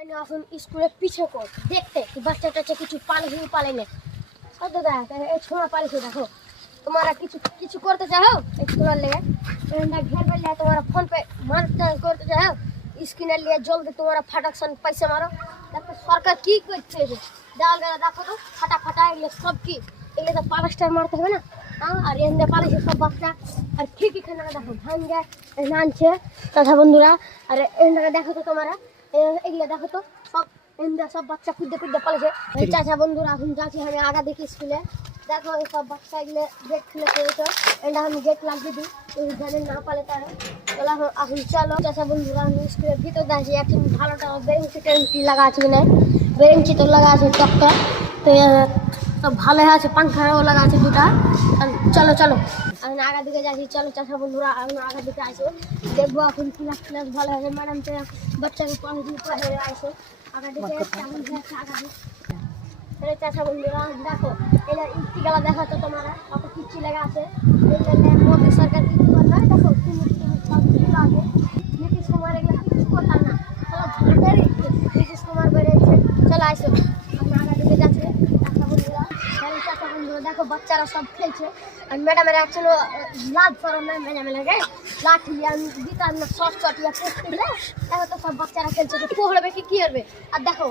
এখন স্কুলের পিছে কর দেখতে কি বাচ্চা টাচ্চা কিছু পালিয়ে পালেনে দাদা এই ছোঁয়া পালিয়েছে দেখো তোমরা কিছু কিছু করতে চাও স্কুলের লেগে ঘের বেলে তোমরা ফোন पे মারতে করতে চাও স্ক্রিনের লিয়ে জলদি তোমরা ফাটাকশন পয়সা মারো দেখো সরকার কি করছে দেওয়াল বেলা দেখো তো ফাটা ফাটা এগুলো সব কি এগুলো তো পালাস্টার মারতে হবে না আর এনে পালিয়েছে সব বাচ্চা আর ঠিকই খানা দেখো ভাঙ্গে নানছে তথা বন্ধুরা আর এখানে দেখো তো তোমরা এগুলো দেখো তো সব এন্দা সব বাচ্চা কুদে কুদে পালেছে চাচা বন্ধুরা এখন যাচ্ছি আমি আগা দেখি স্কুলে দেখো এই সব বাচ্চা এগুলো গেট খুলে করেছে এটা আমি গেট লাগিয়ে দিই জানি না পালে তারা চলো এখন চলো চাচা বন্ধুরা আমি স্কুলের ভিতর যাচ্ছি এখন ভালোটা বেরেঞ্চি টেরেঞ্চি লাগা আছে কিনা বেরেঞ্চি তো লাগা আছে টকটা তো সব ভালো আছে পাঙ্খাও লাগা আছে দুটা চলো চলো এখন আগা দিকে যাচ্ছি চলো চাচা বন্ধুরা এখন আগা দিকে আসো দেখবো এখন ক্লাস ক্লাস ভালো হবে ম্যাডাম তো বাচ্চাকে পড়াশোনা আসো আগা দিকে কেমন হয়েছে আগা দিকে চাচা বন্ধুরা দেখো এটা ইস্তিগালা দেখা তো তোমারা কত কিচ্ছি লেগে আছে মোদী সরকার কিছু করবে দেখো সব কিছু আছে নীতিশ কুমার এগুলো কিছু করতাম না নীতিশ কুমার বেরিয়েছে চলো আসো আমি আগা দিকে যাচ্ছি চাচা বন্ধুরা চাচা বন্ধুরা দেখো বাচ্চারা সব খেলছে আর ম্যাডামের একচুয়ালি লাভ করো না ম্যাডামে লাগে লাঠি দিতাম না শর্ট শর্ট ইয়া পড়তে দেখো তো সব বাচ্চারা খেলছে তো হবে কি হবে আর দেখো